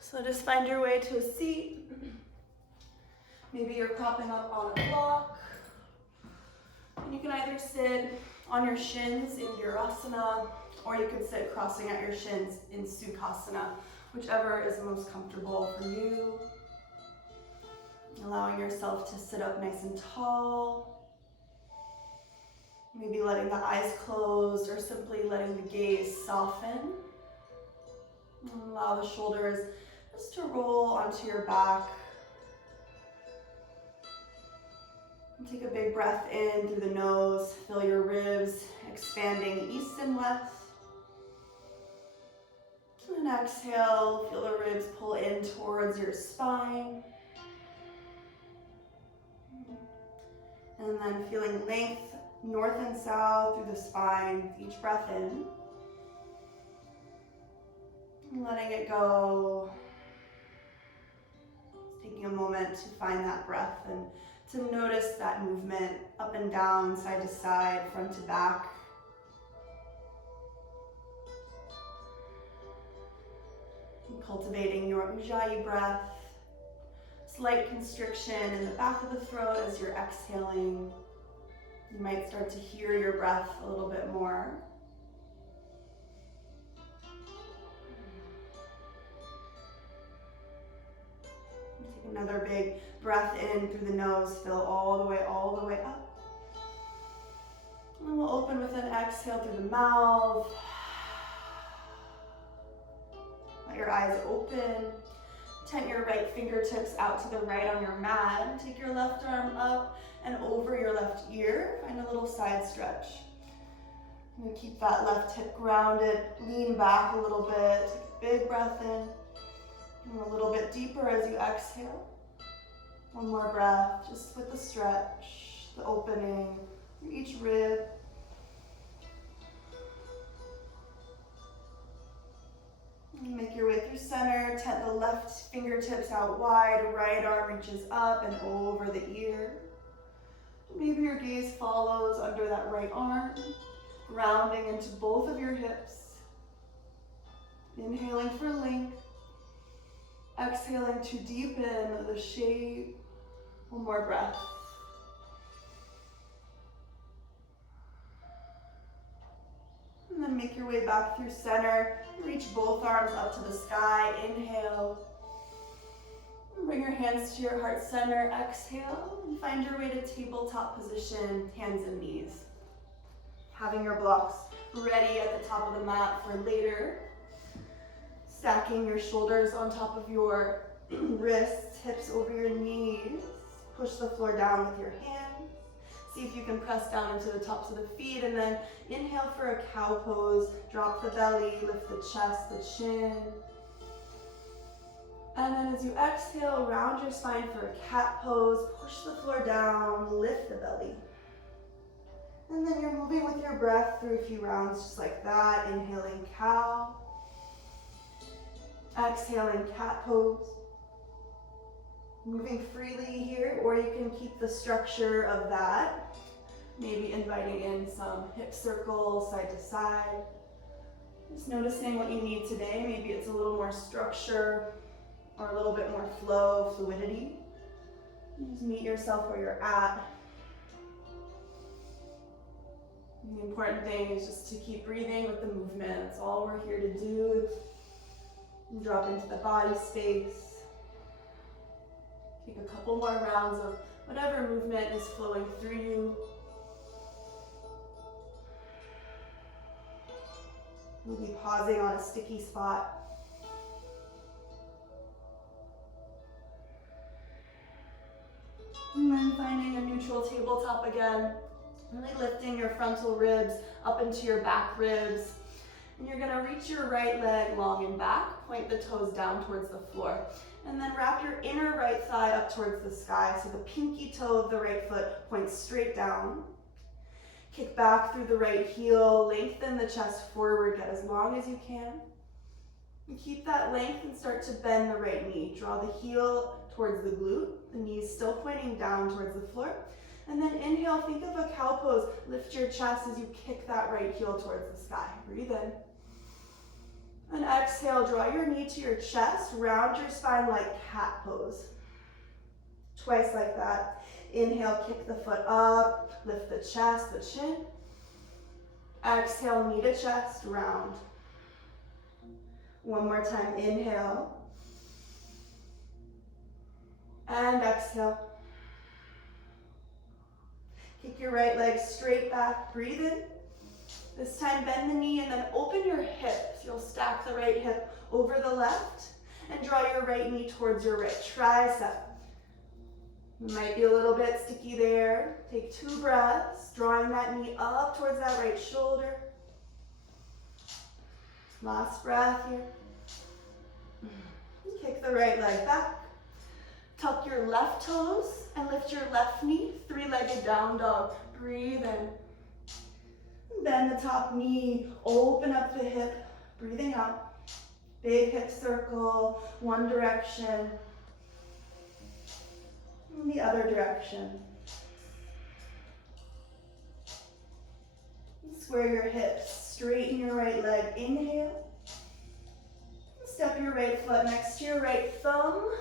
So just find your way to a seat. Maybe you're propping up on a block. And you can either sit on your shins in Virasana, or you can sit crossing at your shins in Sukhasana, whichever is most comfortable for you. Allowing yourself to sit up nice and tall. Maybe letting the eyes close or simply letting the gaze soften. And allow the shoulders just to roll onto your back. And take a big breath in through the nose. Feel your ribs expanding east and west. And exhale, feel the ribs pull in towards your spine. And then feeling length north and south through the spine with each breath in. And letting it go. Just taking a moment to find that breath and to notice that movement up and down, side to side, front to back. And cultivating your Ujjayi breath. Slight constriction in the back of the throat as you're exhaling. You might start to hear your breath a little bit more. Take another big breath in through the nose. Fill all the way up. And we'll open with an exhale through the mouth. Let your eyes open. Tent your right fingertips out to the right on your mat. Take your left arm up and over your left ear. Find a little side stretch. And keep that left hip grounded. Lean back a little bit. Take a big breath in. And a little bit deeper as you exhale. One more breath, just with the stretch, the opening through each rib. Make your way through center, tent the left fingertips out wide, right arm reaches up and over the ear. Maybe your gaze follows under that right arm, grounding into both of your hips. Inhaling for length, exhaling to deepen the shape. One more breath. And then make your way back through center. Reach both arms up to the sky. Inhale. And bring your hands to your heart center. Exhale. And find your way to tabletop position, hands and knees. Having your blocks ready at the top of the mat for later. Stacking your shoulders on top of your wrists, hips over your knees. Push the floor down with your hands. See if you can press down into the tops of the feet, and then inhale for a cow pose. Drop the belly, lift the chest, the chin. And then as you exhale, round your spine for a cat pose. Push the floor down, lift the belly. And then you're moving with your breath through a few rounds just like that. Inhaling cow. Exhaling cat pose. Moving freely here, or you can keep the structure of that. Maybe inviting in some hip circles, side to side. Just noticing what you need today. Maybe it's a little more structure or a little bit more flow, fluidity. Just meet yourself where you're at. And the important thing is just to keep breathing with the movement. That's all we're here to do. Drop into the body space. Take a couple more rounds of whatever movement is flowing through you. Maybe pausing on a sticky spot. And then finding a neutral tabletop again. Really lifting your frontal ribs up into your back ribs. And you're gonna reach your right leg long and back, point the toes down towards the floor. And then wrap your inner right thigh up towards the sky, so the pinky toe of the right foot points straight down. Kick back through the right heel, lengthen the chest forward, get as long as you can. And keep that length and start to bend the right knee. Draw the heel towards the glute, the knees still pointing down towards the floor. And then inhale, think of a cow pose. Lift your chest as you kick that right heel towards the sky. Breathe in. And exhale, draw your knee to your chest, round your spine like cat pose. Twice like that. Inhale, kick the foot up, lift the chest, the chin. Exhale, knee to chest, round. One more time, inhale. And exhale. Kick your right leg straight back, breathe in. This time bend the knee and then open your hips. You'll stack the right hip over the left and draw your right knee towards your right tricep. Might be a little bit sticky there. Take 2 breaths, drawing that knee up towards that right shoulder. Last breath here. Kick the right leg back. Tuck your left toes and lift your left knee, 3-legged down dog. Breathe in. Bend the top knee, open up the hip, breathing out. Big hip circle, one direction, and the other direction. Square your hips, straighten your right leg, inhale. Step your right foot next to your right thumb,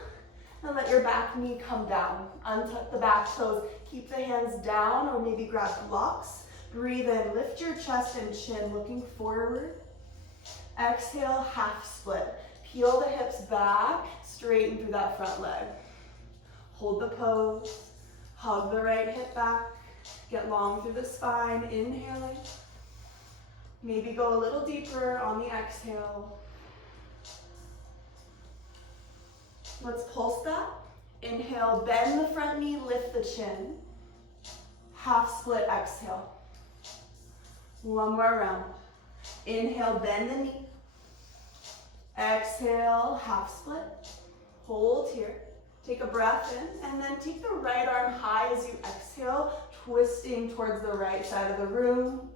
and let your back knee come down. Untuck the back toes, keep the hands down or maybe grab blocks. Breathe in, lift your chest and chin, looking forward. Exhale, half split. Peel the hips back, straighten through that front leg. Hold the pose, hug the right hip back, get long through the spine, inhaling. Maybe go a little deeper on the exhale. Let's pulse that. Inhale, bend the front knee, lift the chin. Half split, exhale. One more round. Inhale, bend the knee. Exhale, half split. Hold here. Take a breath in, and then take the right arm high as you exhale, twisting towards the right side of the room.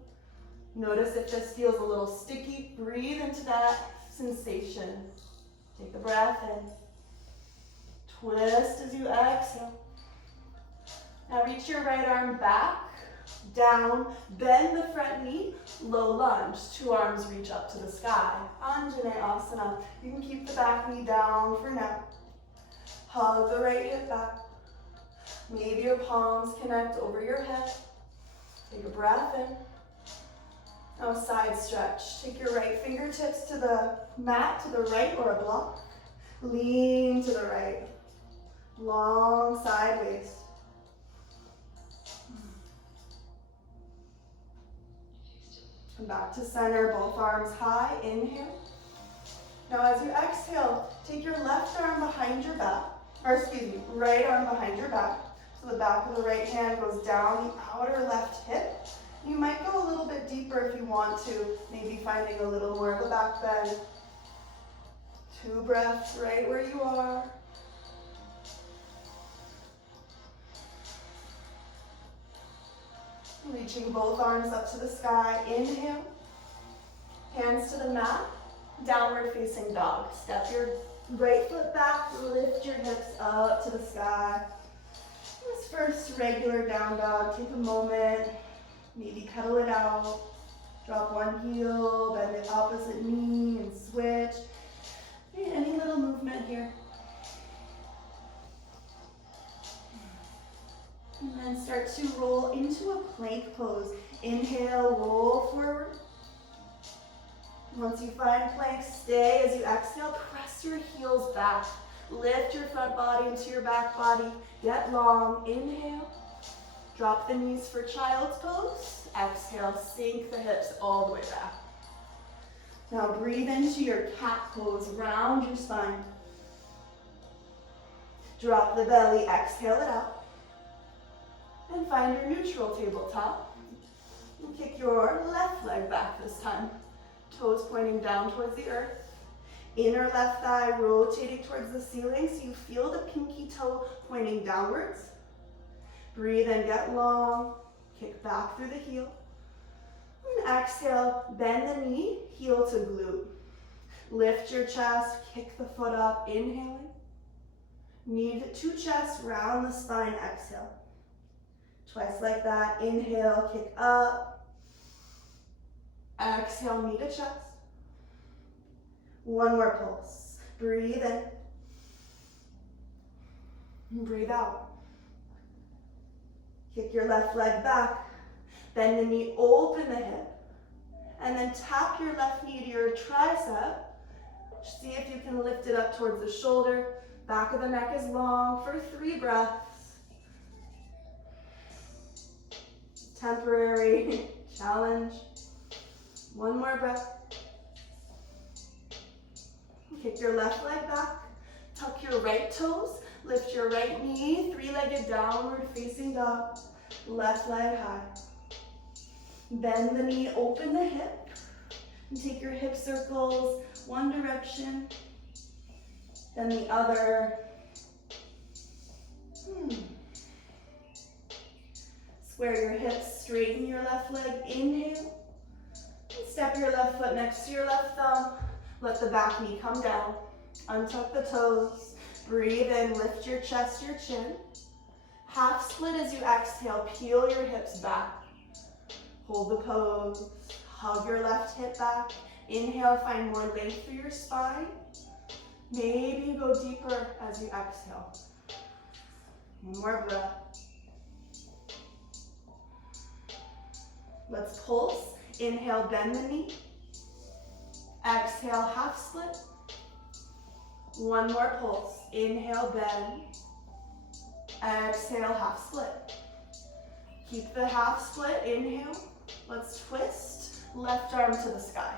Notice if this feels a little sticky. Breathe into that sensation. Take a breath in. Twist as you exhale. Now reach your right arm back, down, bend the front knee, low lunge. 2 arms reach up to the sky. Kundinyasana. You can keep the back knee down for now. Hug the right hip back. Maybe your palms connect over your head. Take a breath in. Now side stretch. Take your right fingertips to the mat, to the right or a block. Lean to the right. Long sideways. Come back to center, both arms high, inhale. Now as you exhale, take your left arm behind your back, right arm behind your back. So the back of the right hand goes down the outer left hip. You might go a little bit deeper if you want to, maybe finding a little more of a back bend. 2 breaths right where you are. Reaching both arms up to the sky. Inhale. Hands to the mat. Downward facing dog. Step your right foot back. Lift your hips up to the sky. This first regular down dog. Take a moment. Maybe pedal it out. Drop one heel. Bend the opposite knee and switch. Any little movement here. And then start to roll into a plank pose. Inhale, roll forward. Once you find plank, stay. As you exhale, press your heels back. Lift your front body into your back body. Get long. Inhale. Drop the knees for child's pose. Exhale, sink the hips all the way back. Now breathe into your cat pose. Round your spine. Drop the belly. Exhale it out. And find your neutral tabletop. And kick your left leg back this time. Toes pointing down towards the earth. Inner left thigh rotating towards the ceiling so you feel the pinky toe pointing downwards. Breathe in, get long. Kick back through the heel. And exhale, bend the knee, heel to glute. Lift your chest, kick the foot up, inhaling. Knee to chest, round the spine, exhale. Twice like that. Inhale, kick up. Exhale, knee to chest. One more pulse. Breathe in. And breathe out. Kick your left leg back. Bend the knee, open the hip. And then tap your left knee to your tricep. See if you can lift it up towards the shoulder. Back of the neck is long for 3 breaths. Temporary challenge. One more breath. Kick your left leg back. Tuck your right toes. Lift your right knee. 3-legged downward facing dog. Left leg high. Bend the knee, open the hip. And take your hip circles one direction, then the other. Square your hips, straighten your left leg, inhale. Step your left foot next to your left thumb. Let the back knee come down. Untuck the toes. Breathe in, lift your chest, your chin. Half split as you exhale, peel your hips back. Hold the pose. Hug your left hip back. Inhale, find more length through your spine. Maybe go deeper as you exhale. One more breath. Let's pulse. Inhale, bend the knee. Exhale, half split. One more pulse. Inhale, bend. Exhale, half split. Keep the half split. Inhale. Let's twist. Left arm to the sky.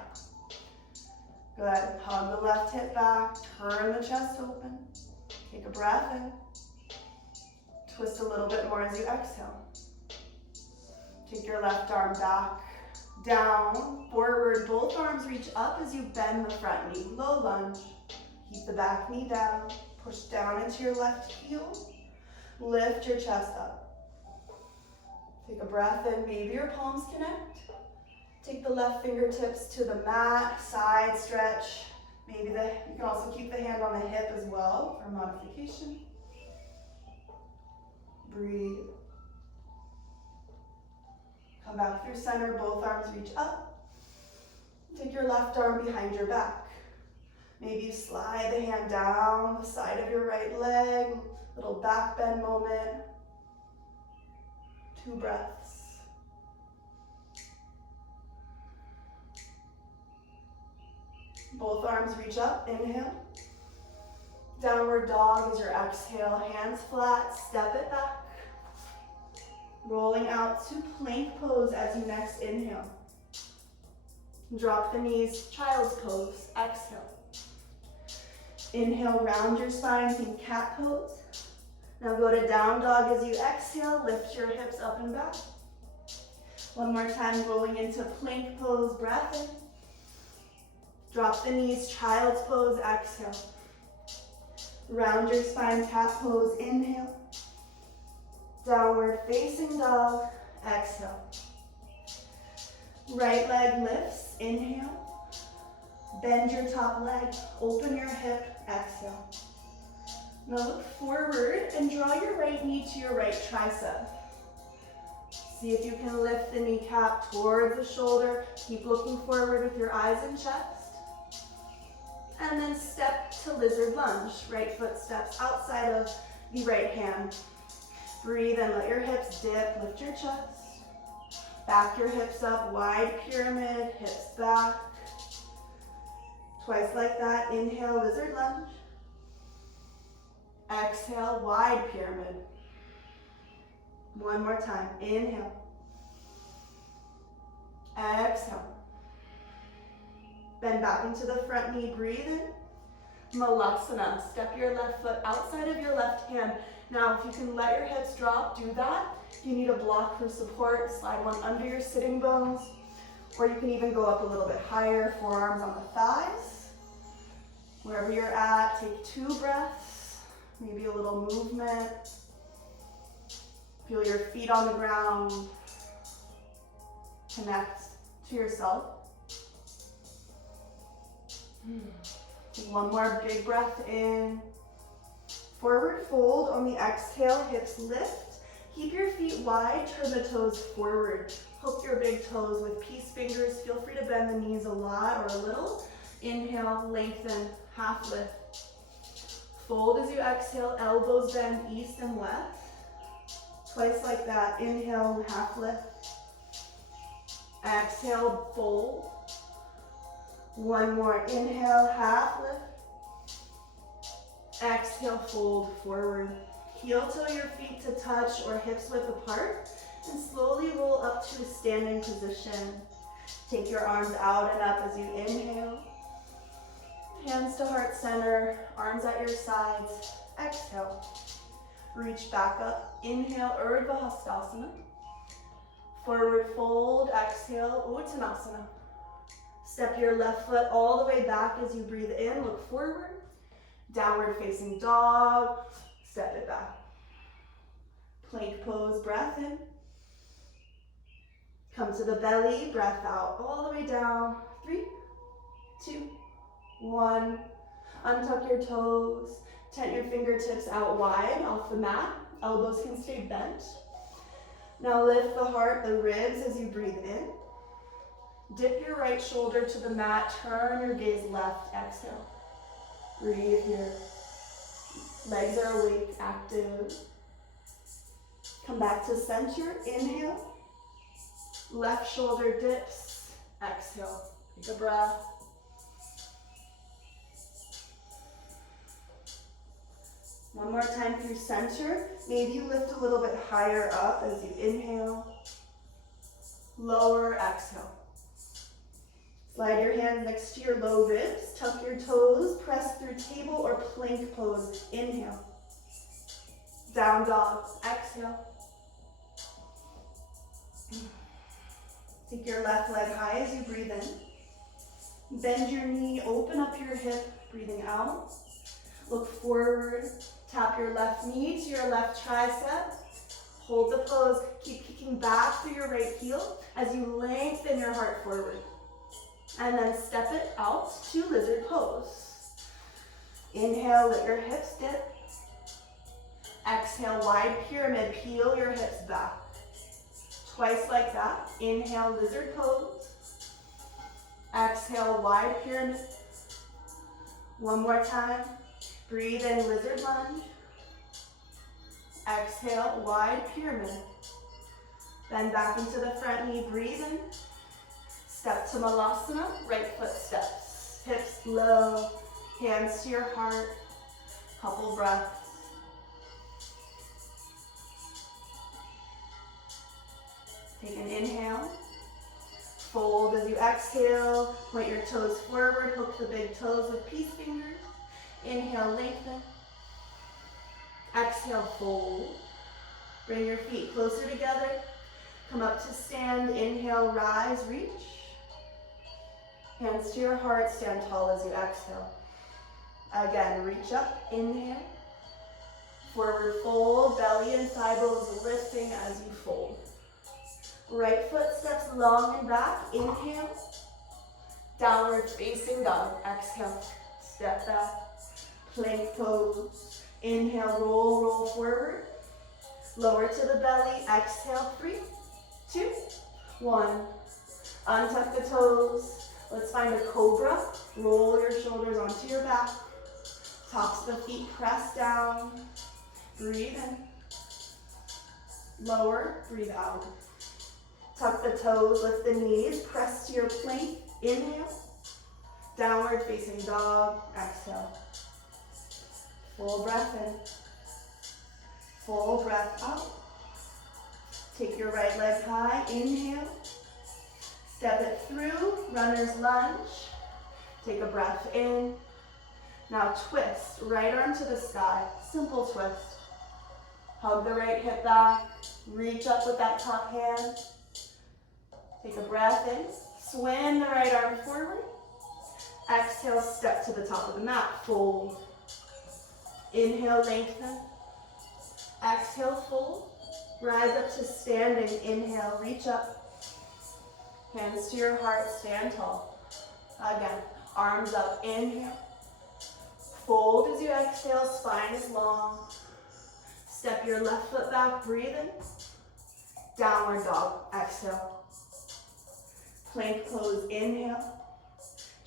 Good. Hug the left hip back. Turn the chest open. Take a breath in. Twist a little bit more as you exhale. Take your left arm back, down, forward. Both arms reach up as you bend the front knee. Low lunge. Keep the back knee down. Push down into your left heel. Lift your chest up. Take a breath in. Maybe your palms connect. Take the left fingertips to the mat, side stretch. Maybe you can also keep the hand on the hip as well for modification. Breathe. Come back through center, both arms reach up. Take your left arm behind your back. Maybe you slide the hand down the side of your right leg, little back bend moment. 2 breaths. Both arms reach up, inhale. Downward dog is your exhale, hands flat, step it back. Rolling out to plank pose as you next inhale. Drop the knees, child's pose, exhale. Inhale, round your spine, think cat pose. Now go to down dog as you exhale, lift your hips up and back. One more time, rolling into plank pose, breath in. Drop the knees, child's pose, exhale. Round your spine, cat pose, inhale. Downward facing dog, exhale. Right leg lifts, inhale. Bend your top leg, open your hip, exhale. Now look forward and draw your right knee to your right tricep. See if you can lift the kneecap towards the shoulder. Keep looking forward with your eyes and chest. And then step to lizard lunge. Right foot steps outside of the right hand. Breathe and let your hips dip. Lift your chest. Back your hips up. Wide pyramid. Hips back. Twice like that. Inhale, lizard lunge. Exhale, wide pyramid. One more time. Inhale. Exhale. Bend back into the front knee, breathe in. Malasana, step your left foot outside of your left hand. Now, if you can let your hips drop, do that. If you need a block for support, slide one under your sitting bones. Or you can even go up a little bit higher, forearms on the thighs. Wherever you're at, take 2 breaths, maybe a little movement. Feel your feet on the ground. Connect to yourself. One more big breath in. Forward fold on the exhale, hips lift. Keep your feet wide, turn the toes forward. Hook your big toes with peace fingers. Feel free to bend the knees a lot or a little. Inhale, lengthen, half lift. Fold as you exhale, elbows bend east and west. Twice like that. Inhale, half lift. Exhale, fold. One more. Inhale, half lift. Exhale, fold forward. Heel toe your feet to touch or hips width apart. And slowly roll up to a standing position. Take your arms out and up as you inhale. Hands to heart center, arms at your sides. Exhale. Reach back up. Inhale, Urdhva Hastasana. Forward fold. Exhale, Uttanasana. Step your left foot all the way back as you breathe in. Look forward. Downward facing dog. Step it back. Plank pose, breath in. Come to the belly, breath out all the way down. 3, 2, 1. Untuck your toes. Tent your fingertips out wide off the mat. Elbows can stay bent. Now lift the heart, the ribs as you breathe in. Dip your right shoulder to the mat. Turn your gaze left. Exhale. Breathe here. Legs are awake, active. Come back to center. Inhale. Left shoulder dips. Exhale. Take a breath. One more time through center. Maybe lift a little bit higher up as you inhale. Lower, exhale. Slide your hands next to your low ribs. Tuck your toes. Press through table or plank pose. Inhale. Down dog. Exhale. Take your left leg high as you breathe in. Bend your knee. Open up your hip. Breathing out. Look forward. Tap your left knee to your left tricep. Hold the pose. Keep kicking back through your right heel as you lengthen your heart forward. And then step it out to lizard pose. Inhale, let your hips dip. Exhale, wide pyramid. Peel your hips back. Twice like that. Inhale, lizard pose. Exhale, wide pyramid. One more time. Breathe in, lizard lunge. Exhale, wide pyramid. Bend back into the front knee, breathe in. Step to Malasana, right foot steps. Hips low, hands to your heart. Couple breaths. Take an inhale. Fold as you exhale. Point your toes forward, hook the big toes with peace fingers. Inhale, lengthen. Exhale, fold. Bring your feet closer together. Come up to stand. Inhale, rise, reach. Hands to your heart, stand tall as you exhale. Again, reach up, inhale. Forward fold, belly and thigh bones lifting as you fold. Right foot steps long and back, inhale. Downward facing dog, exhale. Step back. Plank pose. Inhale, roll, roll forward. Lower to the belly. Exhale, 3, 2, 1. Untuck the toes. Let's find a cobra. Roll your shoulders onto your back. Tops of the feet press down. Breathe in. Lower, breathe out. Tuck the toes, lift the knees. Press to your plank. Inhale. Downward facing dog. Exhale. Full breath in. Full breath out. Take your right leg high. Inhale. Step it through. Runner's lunge. Take a breath in. Now twist. Right arm to the sky. Simple twist. Hug the right hip back. Reach up with that top hand. Take a breath in. Swing the right arm forward. Exhale, step to the top of the mat. Fold. Inhale, lengthen. Exhale, fold. Rise up to standing. Inhale, reach up. Hands to your heart, stand tall. Again, arms up. Inhale. Fold as you exhale, spine is long. Step your left foot back, breathe in. Downward dog, exhale. Plank pose, inhale.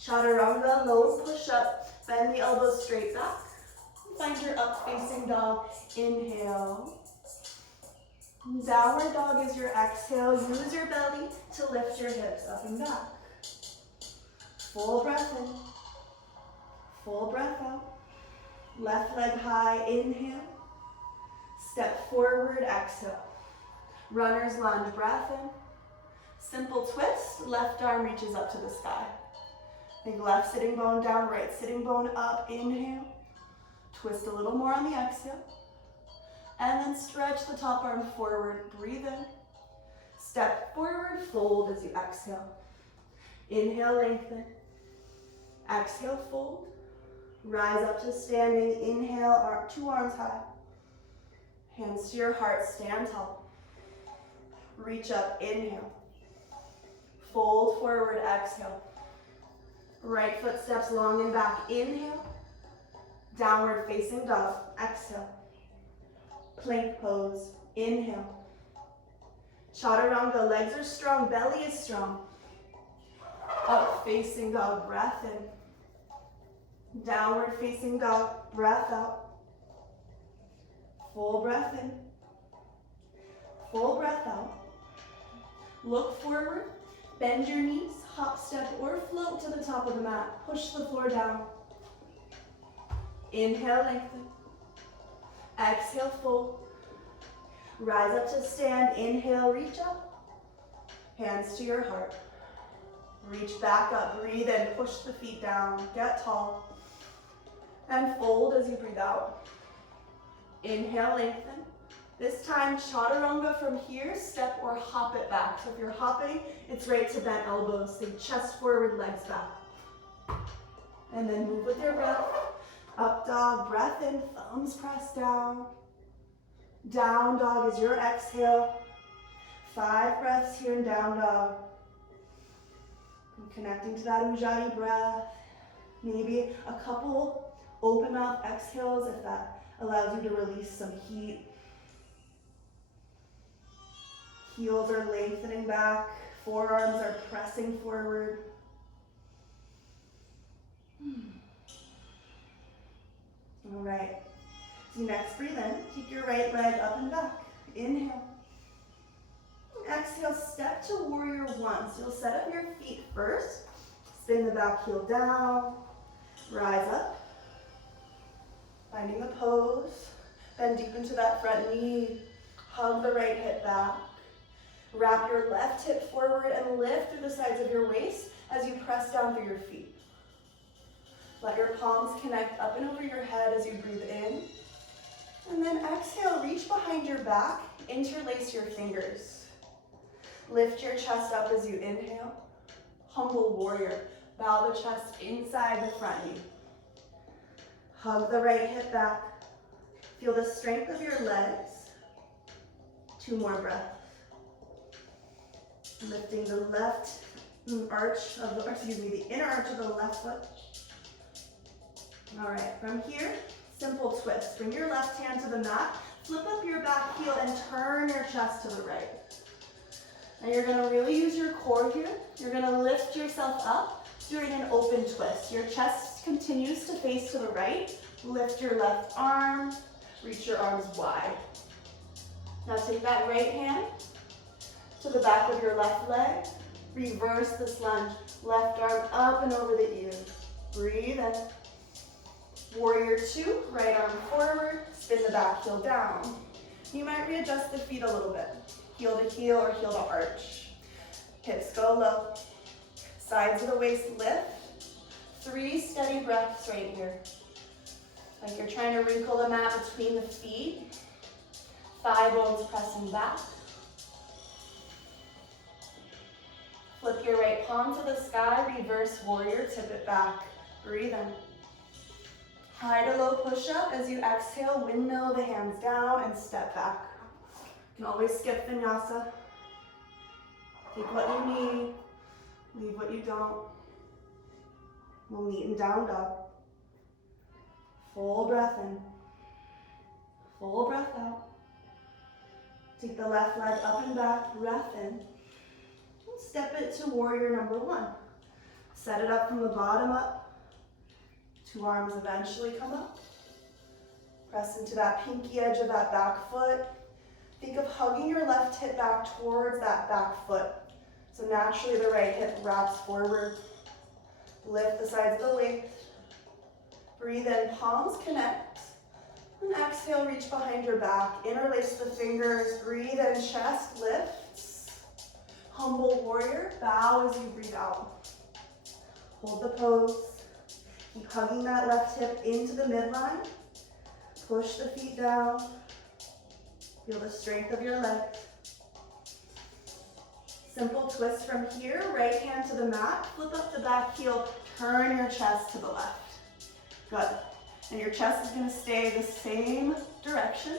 Chaturanga, low push-up. Bend the elbows straight back. Find your up-facing dog. Inhale. Downward dog is your exhale. Use your belly to lift your hips up and back. Full breath in. Full breath out. Left leg high, inhale. Step forward, exhale. Runner's lunge, breath in. Simple twist, left arm reaches up to the sky. Think left sitting bone down, right sitting bone up, inhale. Twist a little more on the exhale. And then stretch the top arm forward, breathe in. Step forward, fold as you exhale. Inhale, lengthen. Exhale, fold. Rise up to standing, inhale, 2 arms high. Hands to your heart, stand tall. Reach up, inhale. Fold forward, exhale. Right foot steps long and back, inhale. Downward facing dog, exhale. Plank pose, inhale. Chaturanga, legs are strong, belly is strong. Up facing dog, breath in. Downward facing dog, breath out. Full breath in. Full breath out. Look forward, bend your knees, hop, step, or float to the top of the mat. Push the floor down. Inhale, lengthen. Exhale, fold. Rise up to stand. Inhale, reach up. Hands to your heart. Reach back up, breathe in, push the feet down, get tall. And fold as you breathe out. Inhale, lengthen. This time, chaturanga from here, step or hop it back. So if you're hopping, it's right to bent elbows. Think chest forward, legs back. And then move with your breath. Up dog, breath in, thumbs press down. Down dog is your exhale. 5 breaths here in down dog. And connecting to that ujjayi breath. Maybe a couple open mouth exhales if that allows you to release some heat. Heels are lengthening back, forearms are pressing forward. All right, so next breathe in, keep your right leg up and back. Inhale. Exhale, step to warrior 1. So you'll set up your feet first, spin the back heel down, rise up, finding the pose, bend deep into that front knee, hug the right hip back. Wrap your left hip forward and lift through the sides of your waist as you press down through your feet. Let your palms connect up and over your head as you breathe in. And then exhale, reach behind your back, interlace your fingers. Lift your chest up as you inhale. Humble warrior, bow the chest inside the front knee. Hug the right hip back. Feel the strength of your legs. 2 more breaths. Lifting the left arch of the inner arch of the left foot. All right, from here, simple twist. Bring your left hand to the mat, flip up your back heel and turn your chest to the right. Now you're gonna really use your core here. You're gonna lift yourself up, doing an open twist. Your chest continues to face to the right. Lift your left arm, reach your arms wide. Now take that right hand to the back of your left leg. Reverse this lunge. Left arm up and over the ear. Breathe in. Warrior 2, right arm forward, spin the back heel down. You might readjust the feet a little bit. Heel to heel or heel to arch. Hips go low. Sides of the waist lift. 3 steady breaths right here. Like you're trying to wrinkle the mat between the feet. Thigh bones pressing back. Flip your right palm to the sky, reverse warrior, tip it back. Breathe in. High to low push-up. As you exhale, windmill the hands down and step back. You can always skip vinyasa. Take what you need, leave what you don't. We'll meet in down dog. Full breath in. Full breath out. Take the left leg up and back, breath in. Step it to warrior number 1. Set it up from the bottom up. 2 arms eventually come up. Press into that pinky edge of that back foot. Think of hugging your left hip back towards that back foot. So naturally the right hip wraps forward. Lift the sides of the waist. Breathe in, palms connect. And exhale, reach behind your back. Interlace the fingers. Breathe in, chest lifts. Humble warrior, bow as you breathe out. Hold the pose. Keep hugging that left hip into the midline. Push the feet down. Feel the strength of your legs. Simple twist from here. Right hand to the mat. Flip up the back heel. Turn your chest to the left. Good. And your chest is going to stay the same direction.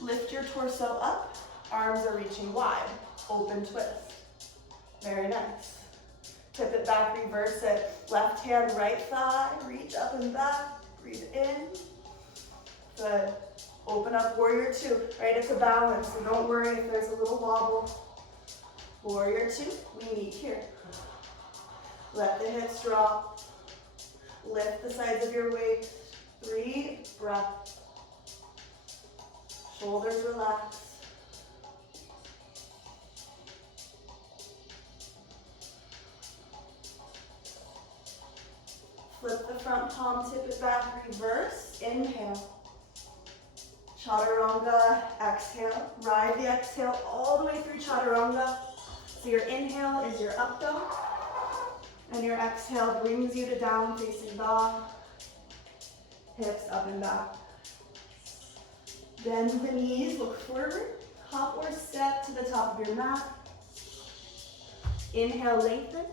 Lift your torso up. Arms are reaching wide. Open twist. Very nice. Tip it back, reverse it. Left hand, right thigh. Reach up and back. Breathe in. Good. Open up warrior 2. Right, it's a balance, so don't worry if there's a little wobble. Warrior 2, we meet here. Let the hips drop. Lift the sides of your waist. 3, breath. Shoulders relax. Flip the front palm, tip it back, reverse. Inhale. Chaturanga, exhale. Ride the exhale all the way through chaturanga. So your inhale is your up dog, and your exhale brings you to down facing dog. Hips up and back. Bend the knees, look forward. Hop or step to the top of your mat. Inhale, lengthen.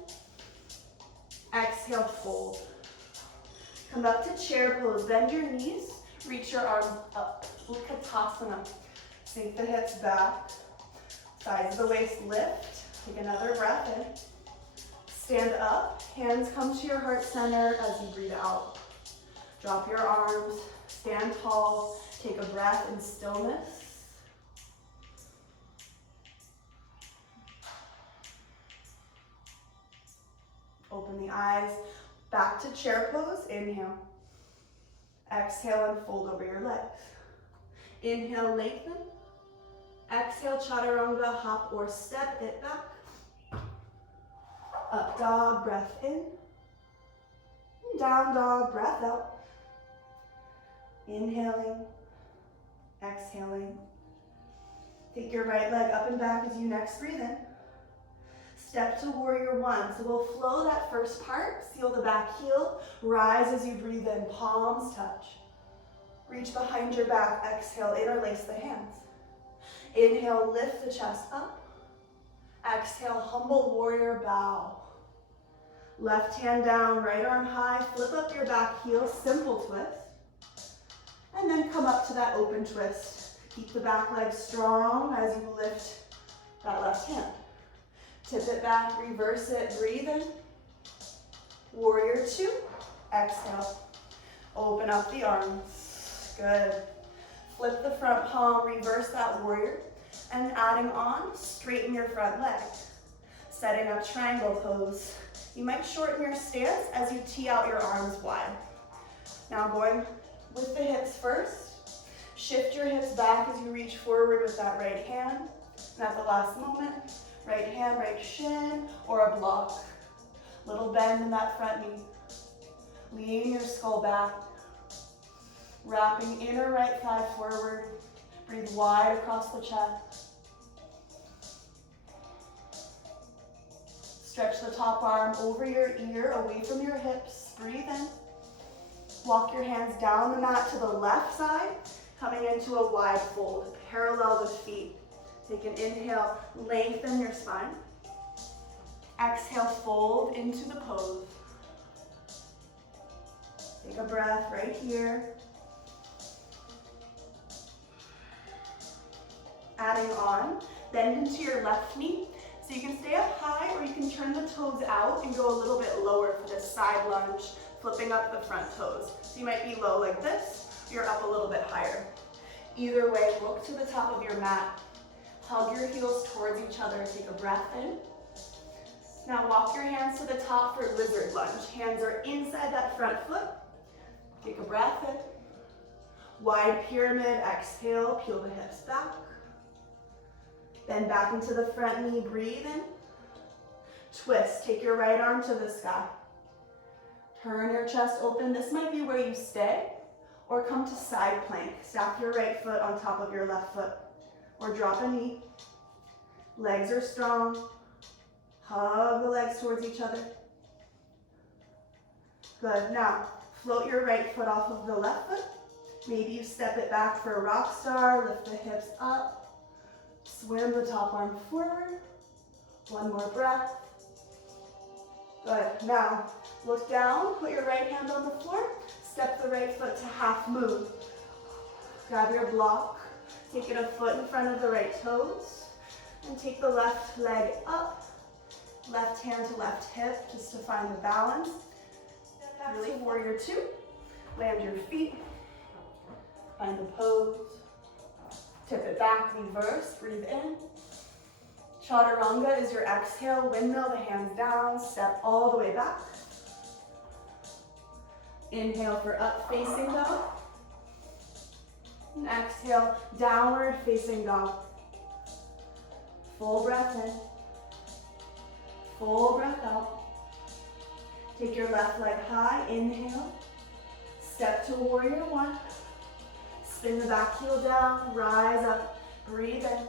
Exhale, fold. Come up to chair pose. Bend your knees. Reach your arms up. Utkatasana. Sink the hips back. Sides of the waist lift. Take another breath in. Stand up. Hands come to your heart center as you breathe out. Drop your arms. Stand tall. Take a breath in stillness. Open the eyes. Back to chair pose. Inhale. Exhale and fold over your legs. Inhale, lengthen. Exhale, chaturanga, hop or step it back. Up dog, breath in. Down dog, breath out. Inhaling, exhaling. Take your right leg up and back as you next breathe in. Step to warrior 1. So we'll flow that first part, seal the back heel, rise as you breathe in, palms touch. Reach behind your back, exhale, interlace the hands. Inhale, lift the chest up. Exhale, humble warrior, bow. Left hand down, right arm high, flip up your back heel, simple twist. And then come up to that open twist. Keep the back leg strong as you lift that left hand. Tip it back, reverse it, breathe in. Warrior 2, exhale. Open up the arms, good. Flip the front palm, reverse that warrior. And adding on, straighten your front leg. Setting up triangle pose. You might shorten your stance as you tee out your arms wide. Now going with the hips first. Shift your hips back as you reach forward with that right hand. And at the last moment, right hand, right shin, or a block. Little bend in that front knee. Lean your skull back. Wrapping inner right thigh forward. Breathe wide across the chest. Stretch the top arm over your ear, away from your hips. Breathe in. Walk your hands down the mat to the left side, coming into a wide fold. Parallel the feet. Take an inhale, lengthen your spine. Exhale, fold into the pose. Take a breath right here. Adding on, bend into your left knee. So you can stay up high or you can turn the toes out and go a little bit lower for this side lunge, flipping up the front toes. So you might be low like this, you're up a little bit higher. Either way, look to the top of your mat. Hug your heels towards each other. Take a breath in. Now walk your hands to the top for lizard lunge. Hands are inside that front foot. Take a breath in. Wide pyramid, exhale, peel the hips back. Bend back into the front knee, breathe in. Twist, take your right arm to the sky. Turn your chest open. This might be where you stay, or come to side plank. Stack your right foot on top of your left foot, or drop a knee. Legs are strong. Hug the legs towards each other. Good. Now, float your right foot off of the left foot. Maybe you step it back for a rock star. Lift the hips up. Swim the top arm forward. One more breath. Good. Now, look down. Put your right hand on the floor. Step the right foot to half moon. Grab your block. Take it a foot in front of the right toes. And take the left leg up. Left hand to left hip, just to find the balance. Step back to warrior two. Land your feet. Find the pose. Tip it back, reverse, breathe in. Chaturanga is your exhale. Windmill the hands down, step all the way back. Inhale for up facing dog. And exhale, downward facing dog. Full breath in. Full breath out. Take your left leg high, inhale. Step to warrior one. Spin the back heel down, rise up, breathe in.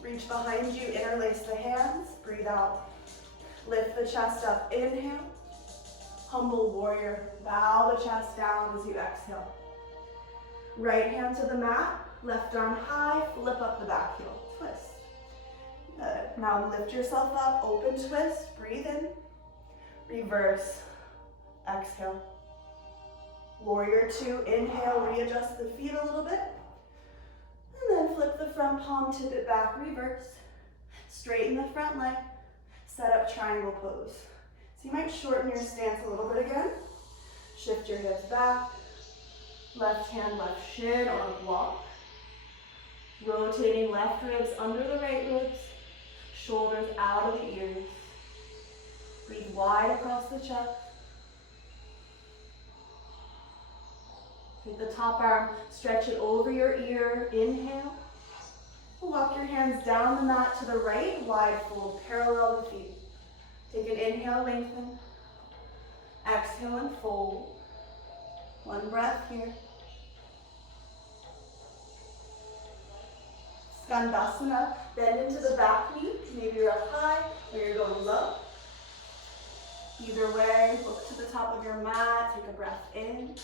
Reach behind you, interlace the hands, breathe out. Lift the chest up, inhale. Humble warrior, bow the chest down as you exhale. Right hand to the mat, left arm high, flip up the back heel, twist. Good. Now lift yourself up, open twist, breathe in. Reverse, exhale. Warrior two, inhale, readjust the feet a little bit. And then flip the front palm, tip it back, reverse. Straighten the front leg, set up triangle pose. So you might shorten your stance a little bit again. Shift your hips back. Left hand, left shin or block. Rotating left ribs under the right ribs. Shoulders out of the ears. Breathe wide across the chest. Take the top arm, stretch it over your ear. Inhale. Walk your hands down the mat to the right, wide fold, parallel the feet. Take an inhale, lengthen. Exhale and fold. One breath here. Skandasana, bend into the back knee. Maybe you're up high or you're going low. Either way, look to the top of your mat, take a breath in.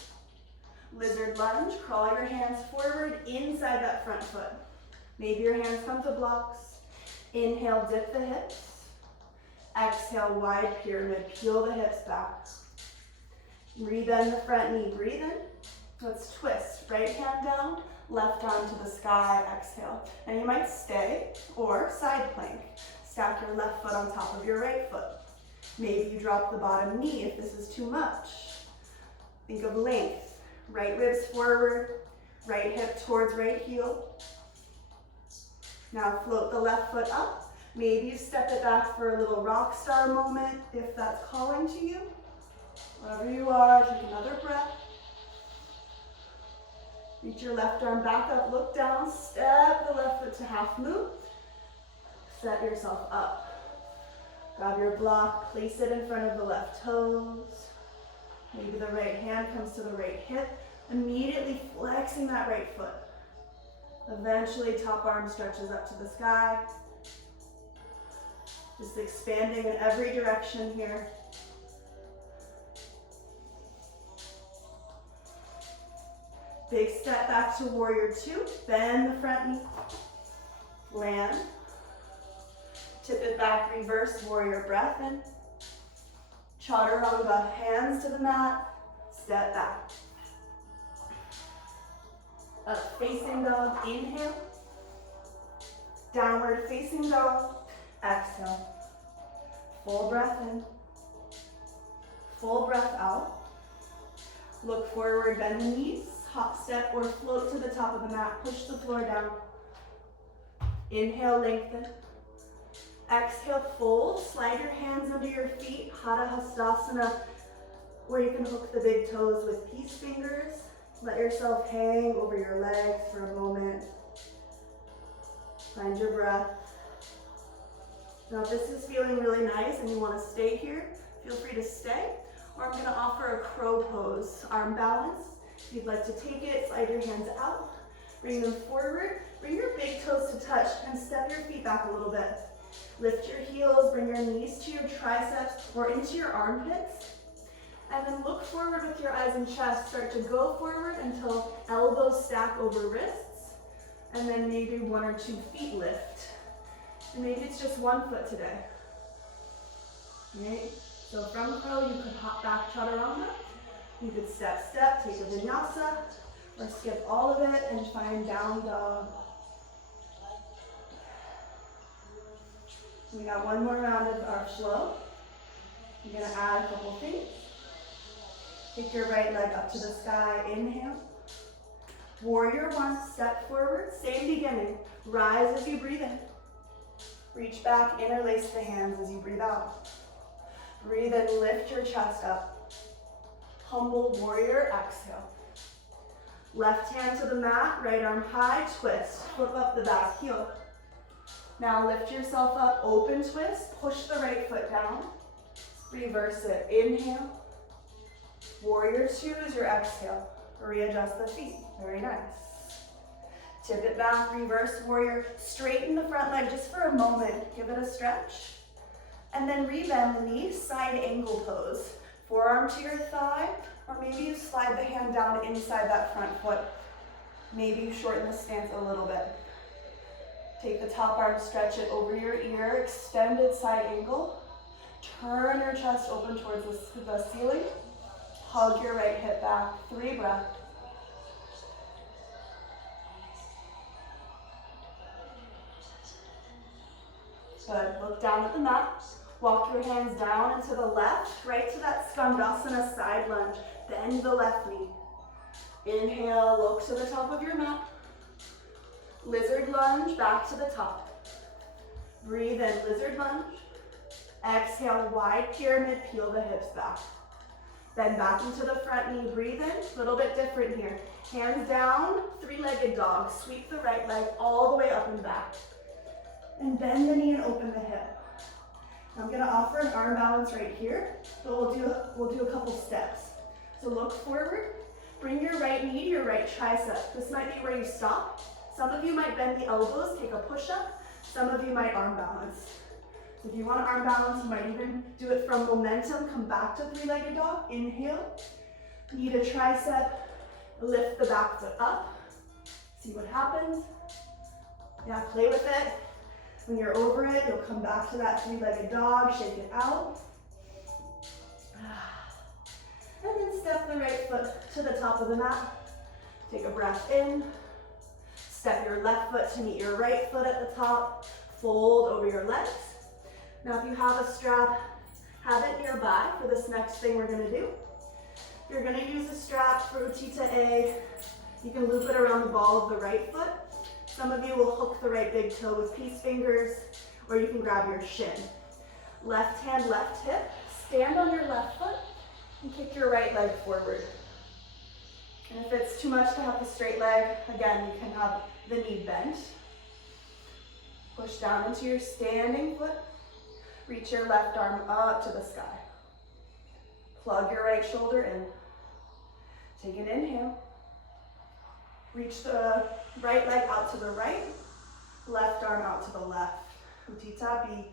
Lizard lunge, crawl your hands forward inside that front foot. Maybe your hands come to blocks. Inhale, dip the hips. Exhale, wide pyramid, peel the hips back. Rebend the front knee, breathe in. Let's twist, right hand down, left arm to the sky, exhale. Now you might stay or side plank. Stack your left foot on top of your right foot. Maybe you drop the bottom knee if this is too much. Think of length. Right ribs forward, right hip towards right heel. Now float the left foot up. Maybe you step it back for a little rock star moment if that's calling to you. Wherever you are, take another breath. Reach your left arm back up, look down, step the left foot to half moon. Set yourself up. Grab your block, place it in front of the left toes. Maybe the right hand comes to the right hip, immediately flexing that right foot. Eventually, top arm stretches up to the sky. Just expanding in every direction here. Big step back to warrior two. Bend the front knee. Land. Tip it back, reverse warrior breath in. Chaturanga, hands to the mat, step back. Up facing dog, inhale. Downward facing dog, exhale. Full breath in. Full breath out. Look forward, bend the knees, hop step or float to the top of the mat, push the floor down. Inhale, lengthen. Exhale, fold. Slide your hands under your feet. Hatha Hastasana, where you can hook the big toes with peace fingers. Let yourself hang over your legs for a moment. Find your breath. Now if this is feeling really nice and you want to stay here, feel free to stay. Or I'm going to offer a crow pose, arm balance. If you'd like to take it, slide your hands out, bring them forward, bring your big toes to touch, and step your feet back a little bit. Lift your heels, bring your knees to your triceps or into your armpits. And then look forward with your eyes and chest. Start to go forward until elbows stack over wrists. And then maybe 1 or 2 feet lift. And maybe it's just 1 foot today. Right? So from crow, you could hop back chaturanga. You could step, take a vinyasa, or skip all of it and find down dog. We got 1 more round of our flow. I'm going to add a couple things. Take your right leg up to the sky, inhale. Warrior 1, step forward, same beginning. Rise as you breathe in. Reach back, interlace the hands as you breathe out. Breathe in, lift your chest up. Humble warrior, exhale. Left hand to the mat, right arm high, twist. Flip up the back heel. Now lift yourself up, open twist, push the right foot down. Reverse it, inhale. Warrior 2 is your exhale. Readjust the feet, very nice. Tip it back, reverse warrior. Straighten the front leg just for a moment. Give it a stretch. And then rebend the knees, side angle pose. Forearm to your thigh, or maybe you slide the hand down inside that front foot. Maybe you shorten the stance a little bit. Take the top arm, stretch it over your ear, extended side angle. Turn your chest open towards the ceiling. Hug your right hip back, 3 breaths. Good, look down at the mat. Walk your hands down and to the left, right to that Skandasana side lunge. Bend the left knee. Inhale, look to the top of your mat. Lizard lunge, back to the top. Breathe in, lizard lunge. Exhale, wide pyramid, peel the hips back. Then back into the front knee, breathe in, a little bit different here. Hands down, 3-legged dog. Sweep the right leg all the way up and back. And bend the knee and open the hip. I'm gonna offer an arm balance right here, but we'll do a couple steps. So look forward, bring your right knee to your right tricep. This might be where you stop. Some of you might bend the elbows, take a push-up. Some of you might arm balance. So if you want to arm balance, you might even do it from momentum. Come back to 3-legged dog. Inhale. Knee to tricep. Lift the back foot up. See what happens. Yeah, play with it. When you're over it, you'll come back to that 3-legged dog. Shake it out. And then step the right foot to the top of the mat. Take a breath in. Step your left foot to meet your right foot at the top. Fold over your legs. Now if you have a strap, have it nearby for this next thing we're gonna do. You're gonna use a strap for ATTYA. You can loop it around the ball of the right foot. Some of you will hook the right big toe with peace fingers, or you can grab your shin. Left hand, left hip. Stand on your left foot and kick your right leg forward. And if it's too much to have the straight leg, again, you can have the knee bent. Push down into your standing foot. Reach your left arm up to the sky. Plug your right shoulder in. Take an inhale. Reach the right leg out to the right. Left arm out to the left. ATTYA.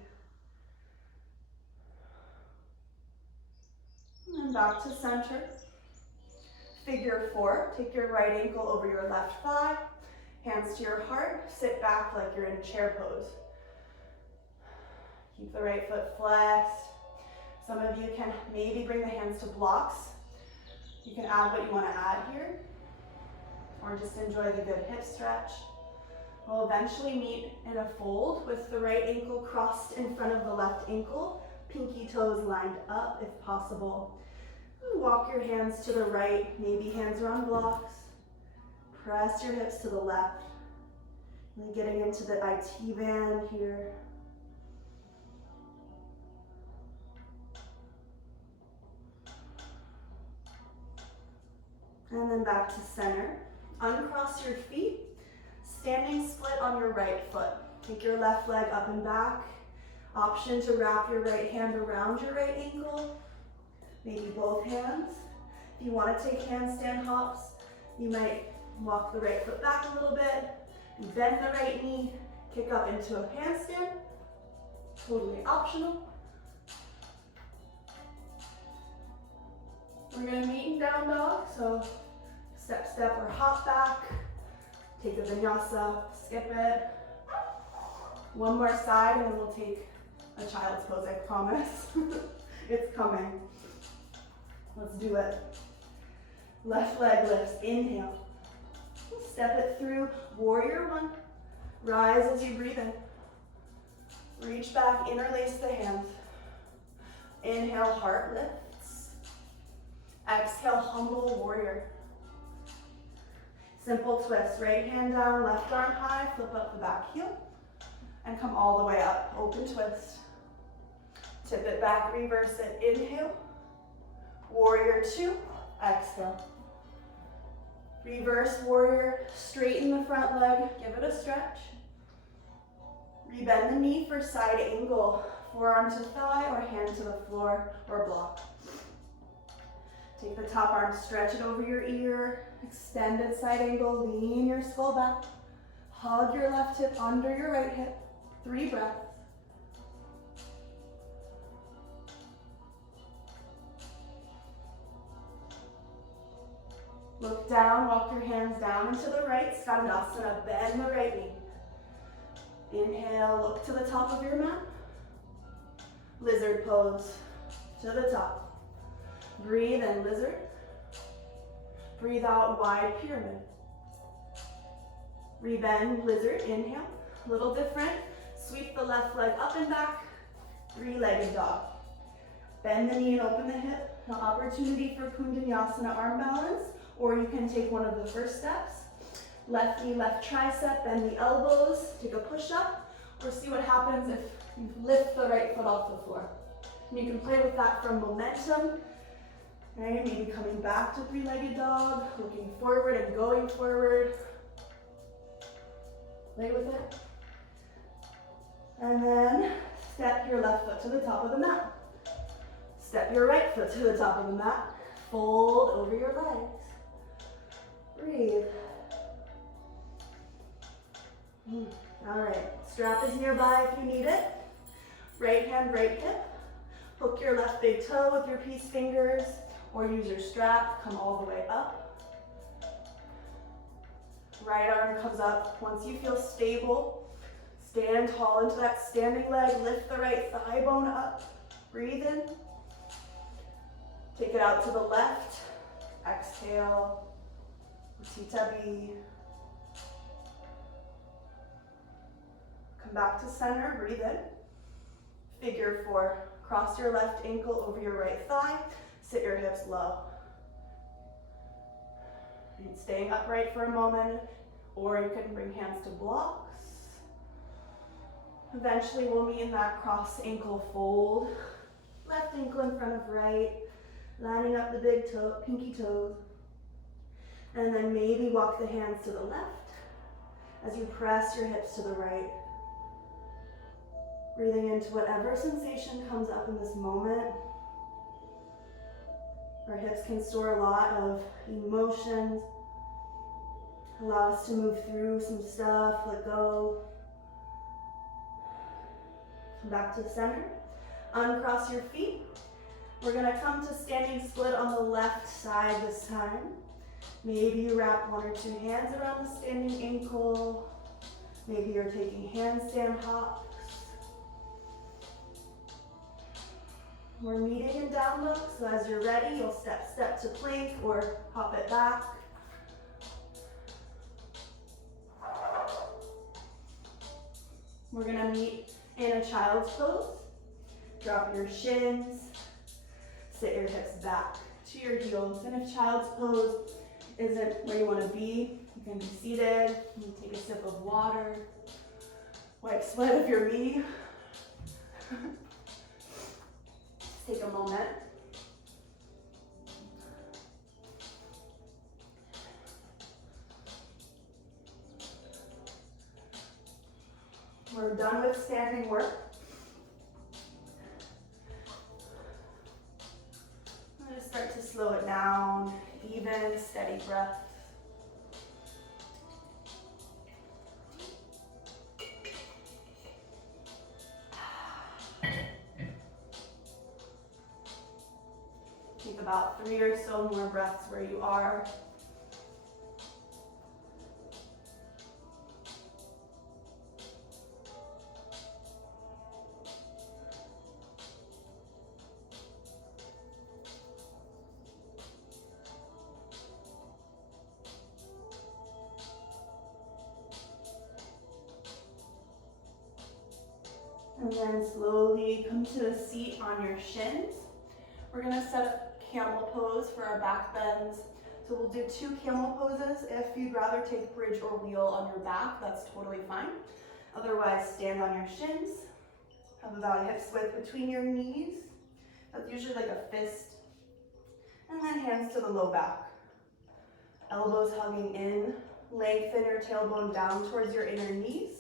And then back to center. Figure 4. Take your right ankle over your left thigh. Hands to your heart. Sit back like you're in a chair pose. Keep the right foot flexed. Some of you can maybe bring the hands to blocks. You can add what you want to add here, or just enjoy the good hip stretch. We'll eventually meet in a fold with the right ankle crossed in front of the left ankle, pinky toes lined up if possible. Walk your hands to the right, maybe hands are on blocks. Press your hips to the left. And getting into the IT band here. And then back to center. Uncross your feet. Standing split on your right foot. Take your left leg up and back. Option to wrap your right hand around your right ankle. Maybe both hands. If you want to take handstand hops, you might walk the right foot back a little bit, and bend the right knee, kick up into a handstand. Totally optional. We're going to meet in down dog, so step, step, or hop back. Take a vinyasa, skip it. One more side, and then we'll take a child's pose, I promise. It's coming. Let's do it. Left leg lifts, inhale. Step it through, warrior one. Rise as you breathe in. Reach back, interlace the hands. Inhale, heart lifts. Exhale, humble warrior. Simple twist, right hand down, left arm high, flip up the back heel, and come all the way up, open twist. Tip it back, reverse it, inhale. Warrior two, exhale. Reverse warrior, straighten the front leg, give it a stretch. Rebend the knee for side angle, forearm to thigh or hand to the floor or block. Take the top arm, stretch it over your ear, extended side angle, lean your skull back. Hug your left hip under your right hip, 3 breaths. Look down, walk your hands down and to the right, Skandasana, bend the right knee. Inhale, look to the top of your mat. Lizard pose to the top. Breathe in, lizard. Breathe out, wide pyramid. Rebend, lizard, inhale. A little different. Sweep the left leg up and back. 3-legged dog. Bend the knee and open the hip. An opportunity for Kundinyasana arm balance, or you can take one of the first steps. Left knee, left tricep, bend the elbows, take a push-up, or see what happens if you lift the right foot off the floor. And you can play with that for momentum. Right? Maybe coming back to 3-legged dog, looking forward and going forward. Play with it. And then step your left foot to the top of the mat. Step your right foot to the top of the mat. Fold over your legs. Breathe. All right, strap is nearby if you need it. Right hand, right hip. Hook your left big toe with your peace fingers, or use your strap, come all the way up. Right arm comes up. Once you feel stable, stand tall into that standing leg, lift the right thigh bone up. Breathe in. Take it out to the left. Exhale. Theta B. Come back to center, breathe in. Figure 4. Cross your left ankle over your right thigh. Sit your hips low. And staying upright for a moment, or you can bring hands to blocks. Eventually we'll meet in that cross ankle fold. Left ankle in front of right, lining up the big toe, pinky toes. And then maybe walk the hands to the left as you press your hips to the right. Breathing into whatever sensation comes up in this moment. Our hips can store a lot of emotions. Allow us to move through some stuff, let go. Come back to center. Uncross your feet. We're gonna come to standing split on the left side this time. Maybe you wrap 1 or 2 hands around the standing ankle. Maybe you're taking handstand hops. We're meeting in down dog, so as you're ready, you'll step to plank or hop it back. We're gonna meet in a child's pose. Drop your shins, sit your hips back to your heels. And if child's pose isn't where you wanna be, you can be seated, you can take a sip of water, wipe sweat of your knee. Take a moment. We're done with standing work. I'm going to start to slow it down, even, steady breath. Take about 3 or so more breaths where you are. And then slowly come to a seat on your shins. We're gonna set up camel pose for our back bends. So we'll do 2 camel poses. If you'd rather take bridge or wheel on your back, that's totally fine. Otherwise, stand on your shins. Have about hips width between your knees. That's usually like a fist. And then hands to the low back. Elbows hugging in. Lengthen your tailbone down towards your inner knees.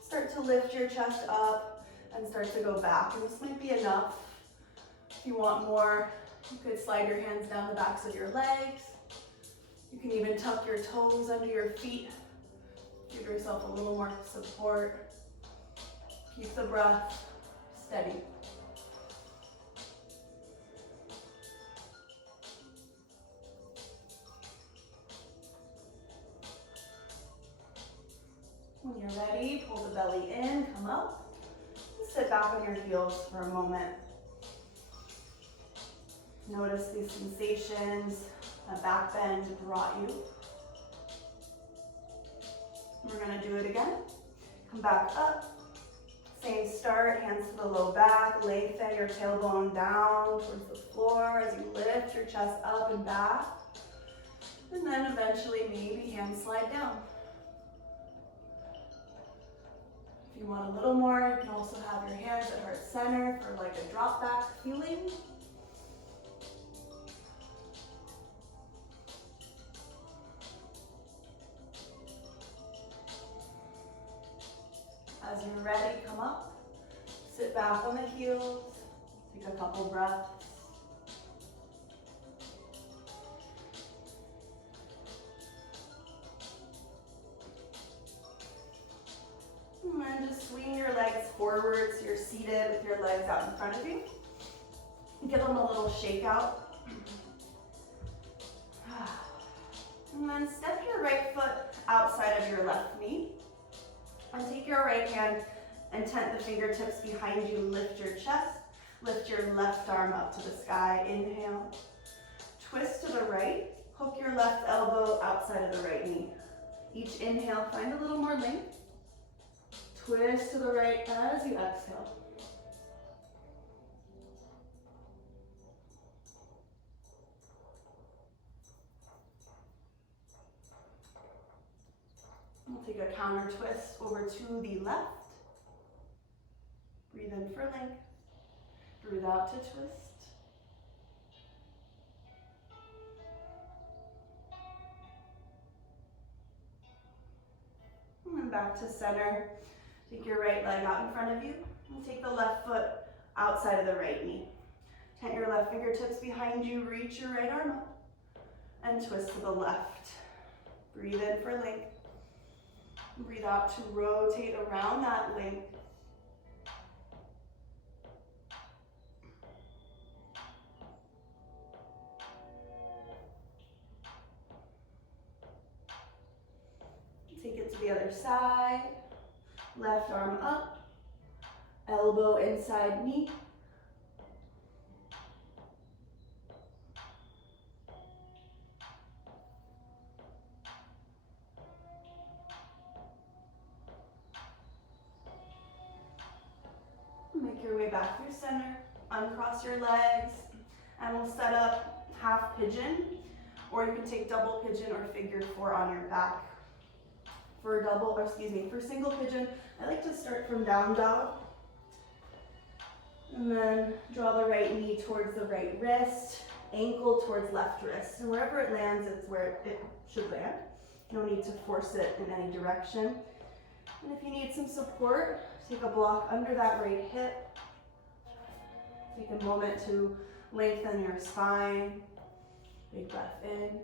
Start to lift your chest up and start to go back. And this might be enough. If you want more, you could slide your hands down the backs of your legs. You can even tuck your toes under your feet. Give yourself a little more support. Keep the breath steady. When you're ready, pull the belly in, come up. Sit back on your heels for a moment. Notice these sensations that back bend brought you. We're gonna do it again. Come back up. Same start, hands to the low back. Lengthen your tailbone down towards the floor as you lift your chest up and back. And then eventually maybe hands slide down. If you want a little more, you can also have your hands at heart center for like a drop back feeling. As you're ready, come up, sit back on the heels, take a couple breaths. And then just swing your legs forward so you're seated with your legs out in front of you. Give them a little shake out. And then step your right foot outside of your left knee. And take your right hand and tent the fingertips behind you. Lift your chest. Lift your left arm up to the sky. Inhale. Twist to the right. Hook your left elbow outside of the right knee. Each inhale, find a little more length. Twist to the right as you exhale. We'll take a counter twist over to the left. Breathe in for length. Breathe out to twist. And then back to center. Take your right leg out in front of you. And take the left foot outside of the right knee. Tent your left fingertips behind you. Reach your right arm up. And twist to the left. Breathe in for length. Breathe out to rotate around that length. Take it to the other side. Left arm up. Elbow inside knee. Make your way back through center, uncross your legs, and we'll set up half pigeon, or you can take double pigeon or figure 4 on your back. For single pigeon, I like to start from down dog, and then draw the right knee towards the right wrist, ankle towards left wrist, and wherever it lands, it's where it should land. No need to force it in any direction. And if you need some support, take a block under that right hip. Take a moment to lengthen your spine. Big breath in.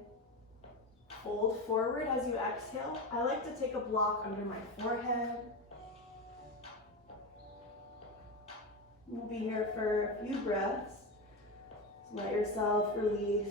Fold forward as you exhale. I like to take a block under my forehead. We'll be here for a few breaths. Let yourself release.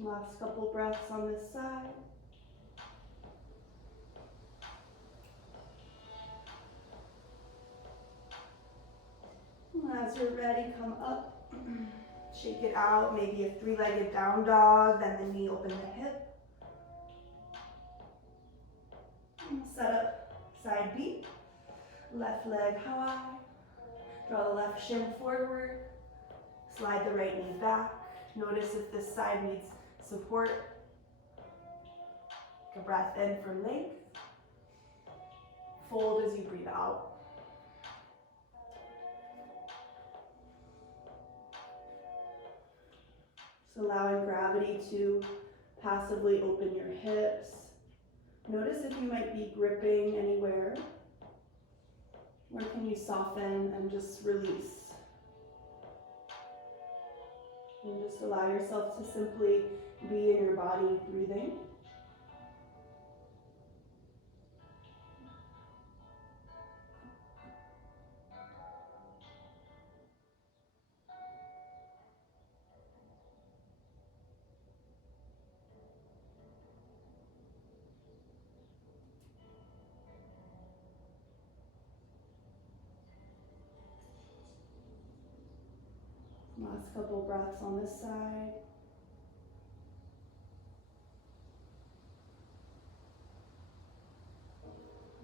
Last couple breaths on this side. And as you're ready, come up. Shake it out, maybe a three-legged down dog, bend the knee, open the hip. And set up side B. Left leg high. Draw the left shin forward. Slide the right knee back. Notice if this side needs support. Take a breath in for length. Fold as you breathe out. So allowing gravity to passively open your hips. Notice if you might be gripping anywhere. Where can you soften and just release? And just allow yourself to simply be in your body, breathing. Last couple breaths on this side.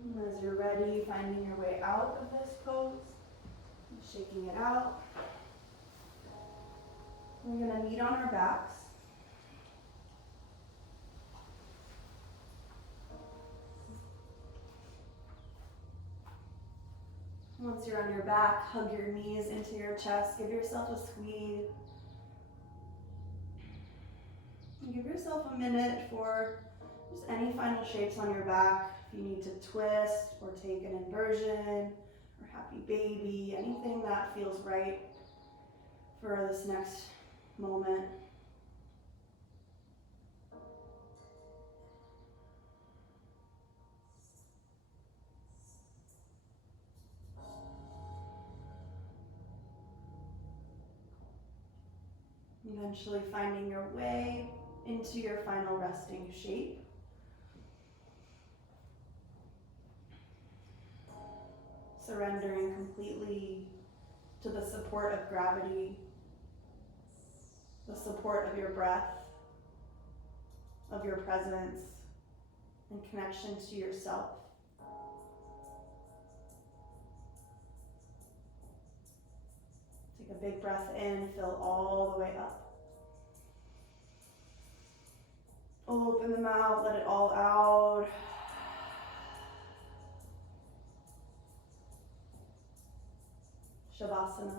And as you're ready, finding your way out of this pose, shaking it out. We're going to meet on our backs. Once you're on your back, hug your knees into your chest. Give yourself a squeeze. And give yourself a minute for just any final shapes on your back. If you need to twist or take an inversion or happy baby, anything that feels right for this next moment. Eventually finding your way into your final resting shape. Surrendering completely to the support of gravity, the support of your breath, of your presence, and connection to yourself. Take a big breath in, fill all the way up. Open the mouth, let it all out. Shavasana.